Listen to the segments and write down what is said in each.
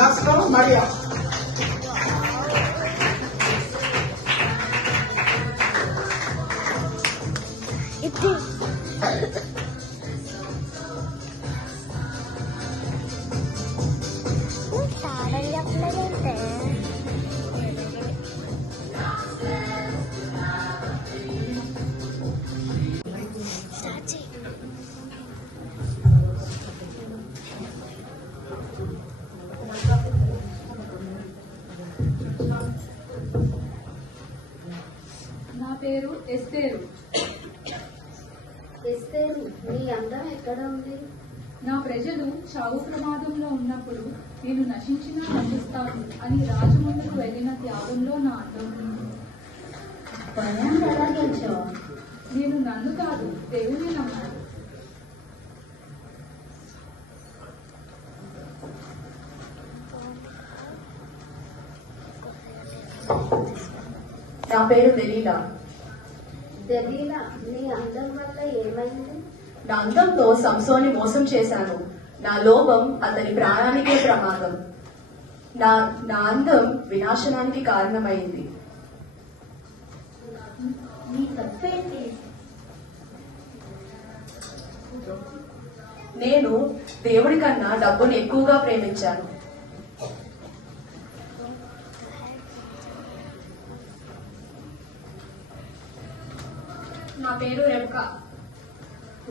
Last లో మరియా. నా పేరు ఎస్తేరు. ఎస్తేరు, నీ అందం ఎక్కడ ఉంది? నా ప్రజలు చావు ప్రమాదంలో ఉన్నప్పుడు నేను నశించినా నశిస్తాను అని రాజమండ్రికి వెళ్ళిన త్యాగంలో నా అందం ఉంది. నేను నన్ను కాదు, దేవుని నమ్మాను. నా పేరు దలీలా. దలీలా, నీ అందం వల్ల ఏమైంది? నా అందంతో సంసోని మోసం చేశాను. నా లోభం అతని ప్రాణానికే ప్రమాదం. నా అందం వినాశనానికి కారణమైంది. నీ తప్పేంటి? నేను దేవుడి కన్నా డబ్బును ఎక్కువగా ప్రేమించాను. నా పేరు రెబ్కా.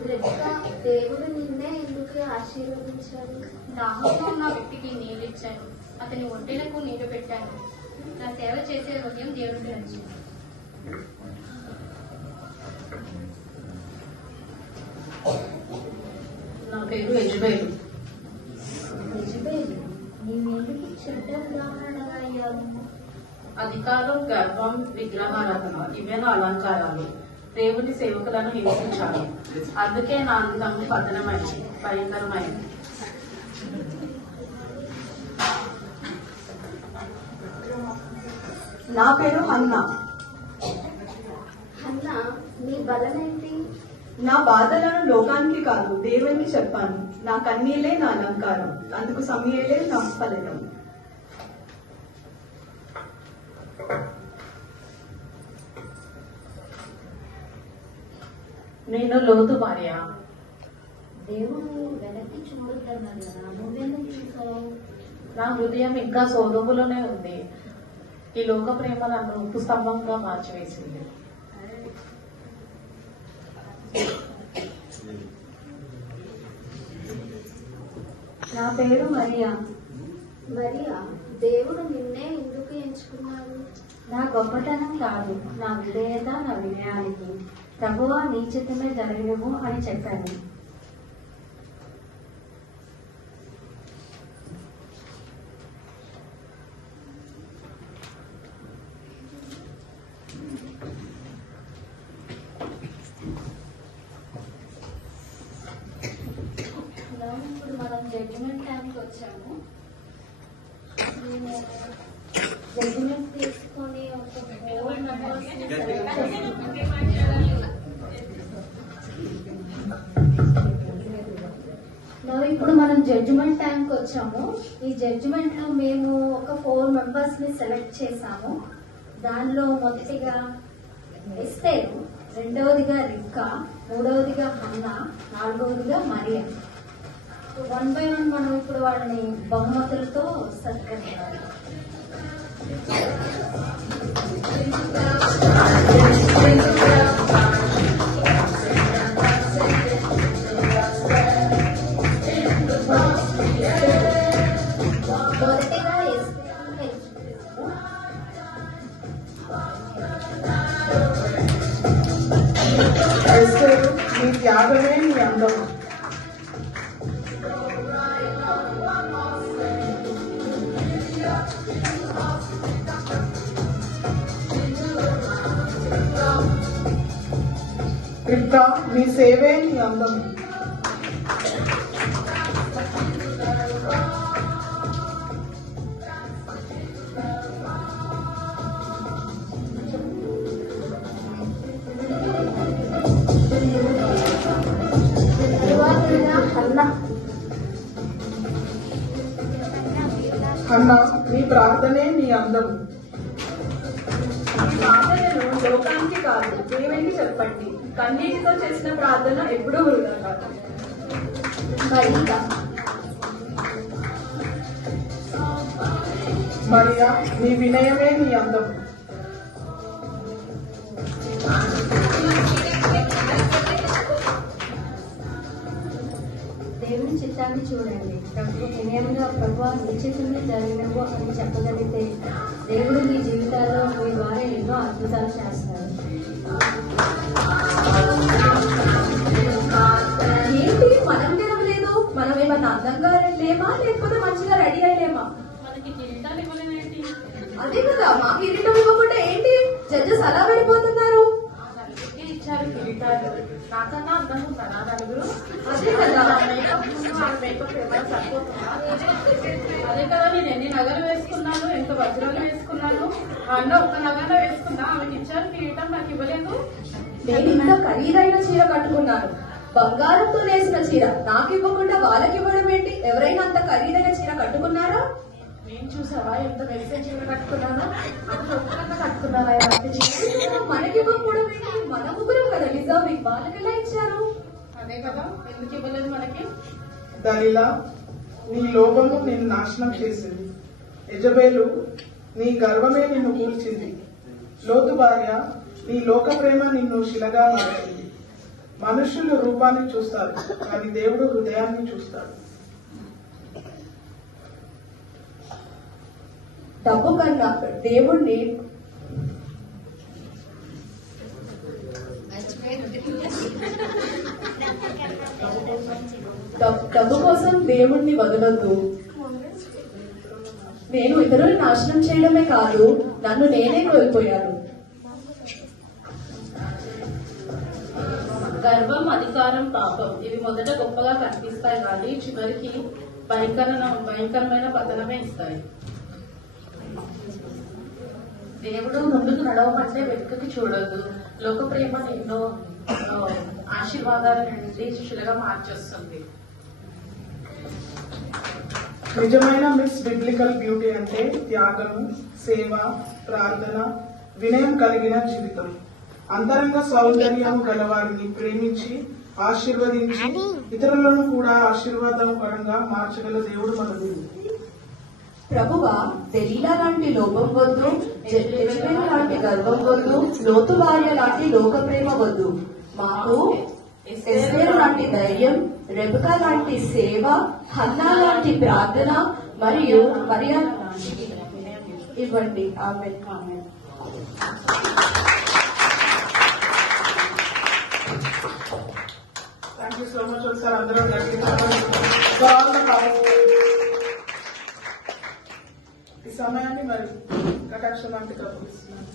రెబ్కా, దేవుడు నిన్నే ఎందుకు ఆశీర్వదించాడు? దాహంతో ఉన్న వ్యక్తికి నీళ్ళు ఇచ్చాను, అతని ఒంటెలకు నీరు పెట్టాను. నా సేవ చేసే హృదయం దేవుడికి నచ్చింది. నా పేరు యజబేలు. యెజబెలు, నీ మీదకి చెడ్డ ఉదాహరణగా అయ్యావు. అధికారం, గర్వం, విగ్రహారాధన ఇవే నా అలంకారాలు. దేవుని సేవకులను హింసించాను. అందుకే నా అందం పతనమైంది, భయంకరమైంది. నా పేరు హన్నా. హన్నా, నీ బలమేంటి? నా బాధలను లోకానికి కాదు, దేవునికి చెప్పాను. నా కన్నీలే నా అలంకారం, అందుకు సమయలే నా ఫలితం. నేను లోతు భార్య. దేవుడు వెనక్కి చూడొద్దన్నాడు కదా, నువ్వెందుకు చూసావు? నా హృదయం ఇంకా సోదములోనే ఉంది. ఈ లోక ప్రేమ నన్ను ఉప్పు స్తంభంగా మార్చివేసింది. నా పేరు మరియా. మరియా, దేవుడు నిన్నే ఎందుకు ఎంచుకున్నాడు? నా గొప్పతనం కాదు, నా విధేయత, నా వినయానికి. ప్రభువా, నీ చిత్తమే జరగవు అని చెప్పాను. ఇప్పుడు మనం జడ్జిమెంట్ టైంకి వచ్చాము. జడ్జిమెంట్ తీసుకొని ఒక 4 మెంబర్స్ ఇప్పుడు మనం జడ్జిమెంట్ టైంకి వచ్చాము. ఈ జడ్జిమెంట్ లో మేము ఒక 4 మెంబర్స్ ని సెలెక్ట్ చేసాము. దానిలో మొదటిగా ఎస్తేరు, రెండవదిగా రిబ్కా, మూడవదిగా హన్నా, నాలుగవదిగా మరియా. 1 by 1 మనం ఇప్పుడు వాళ్ళని బహుమతులతో సత్కరించాలి. మొదటిగా ఎస్తేరు, నీ త్యాగమే నీ అందం. రిబ్కా, నీ సేవే నీ అందం. తరువాతగా హన్నా. అన్న నీ ప్రార్థనే నీ అందం. ఈ మాటలను లోకానికి కాదు దేవునికి చెప్పండి. కన్నీటితో చేసిన ప్రార్థన ఎప్పుడూ వృధా కాదు. మరియా నీ వినయమే నీ అందం. దేవుని చిత్తాన్ని చూడండి. వినయంగా ప్రభు నిశ్చితమే జరిగినవు అని చెప్పగలిగితే దేవుడు మీ జీవితాల్లో మీ ద్వారా ఎన్నో అద్భుతాలు చేస్తారు. ఏంటి మనం తినలేదు? మనం ఏమన్నా అందంగా లేమా లేకపోతే మంచిగా రెడీ అయ్యేమా? మనకి కిరీటాలు ఇవ్వలేమేంటి? అదే కదా, మా కిరీటం ఇవ్వకుండా ఏంటి జడ్జెస్ అలా వెళ్ళిపోతున్నారు? నలుగురికి ఇచ్చారు కిరీటాలు. నాకన్నా అందంగా ఉంటారా నలుగురు? అదే కదా, మేకప్ ఏమైనా సరిపోతుందా? అదే కదా, నేను ఎన్ని నగలు వేసుకున్నాను, ఎంత వజ్రాలు వేసుకున్నాను. ఆ అన్న ఒక్క నగలో వేసుకున్నా, ఆమెకి ఇచ్చారు కిరీటం, నాకు ఇవ్వలేదు. నేను ఇంత ఖరీదైన చీర కట్టుకున్నాను, బంగారంతో నేసిన చీర. నాకు ఇవ్వకుండా వాళ్ళకి ఇవ్వడం ఏంటి? ఎవరైనా అంత ఖరీదైన చీర కట్టుకున్నారా? నేను చూసావా ఎంత మెరిసే చీర కట్టుకున్నాను? అంత ఒక్కన్నా కట్టుకున్నావా ఇలాంటి చీర? మనకి ఇవ్వకపోవడం ఏంటి? మన ముగ్గురం కదా డిజర్వింగ్, వాళ్ళకి ఎలా ఇచ్చారు? అదే కదా, ఎందుకు ఇవ్వలేదు మనకి? దళిలా నీ లోభము నిన్ను నాశనం చేసింది. యజబేలు నీ గర్వమే నిన్ను కూల్చింది. లోతు భార్య నీ లోక ప్రేమ నిన్ను శిలగా మార్చింది. మనుషులు రూపాన్ని చూస్తారు, కానీ దేవుడు హృదయాన్ని చూస్తాడు. డబ్బు కన్నా దేవుణ్ణి డబ్బు కోసం దేవుణ్ణి వదలొద్దు. నేను ఇతరులను నాశనం చేయడమే కాదు, నన్ను నేనే కోల్పోయాను. గర్వం, అధికారం, పాపం ఇవి మొదట గొప్పగా కనిపిస్తాయి, కానీ చివరికి భయంకరమైన పతనమే ఇస్తాయి. దేవుడు ముందుకు నడవమంటే వెనుకకి చూడొద్దు. లోక ప్రేమ ఎన్నో ఆశీర్వాదాల నుండి శిష్యులుగా మార్చేస్తుంది. నిజమైన మిస్ బిబ్లికల్ బ్యూటీ అంటే త్యాగము, సేవ, ప్రార్థన, వినయం కలిగిన జీవితం. అంతరంగ సౌందర్యము గలవారిని ప్రేమించి ఆశీర్వదించి ఇతరులను కూడా ఆశీర్వాదకరంగా మార్చగల దేవుడు మన దేవుడు. ప్రభువా, దెలీలా లాంటి లోపం వద్దు, యెజబెలు లాంటి గర్వం వద్దు, లోతు భార్య లాంటి లోక ప్రేమ వద్దు. మాకు ఎస్తేరు లాంటి ధైర్యం, రెబెకా లాంటి సేవ, హన్నా లాంటి ప్రార్థన మరియు మరియా ఇవ్వండి. ఆమె థ్యాంక్ యూ సో మచ్. ఒకసారి అందరూ ఈ సమయాన్ని మరి కటాక్ష లాంటి కలుపుతున్నాను.